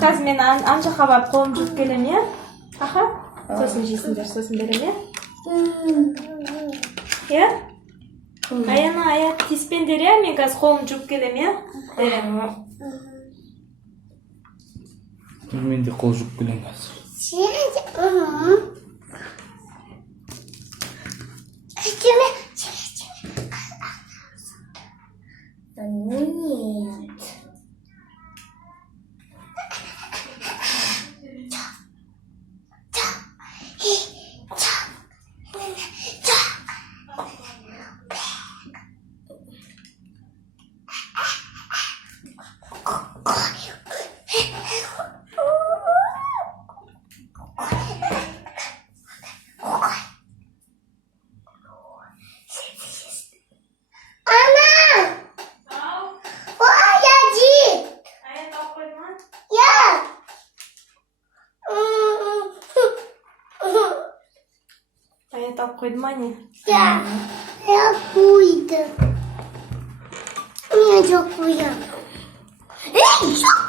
Kaz men ancha qabab qo'lim juvib kelem ya. Aha. So'sini jeysizlar, so'sini berem ya. Ya? Ayana ayak tispen der ya, men kaz qo'lim juvib kelem ya. Berem. Men de qo'l juvib kelem hozir. Нет. Ayet koydum anne. Ya, ya buydu. Niye çok buydu? Çok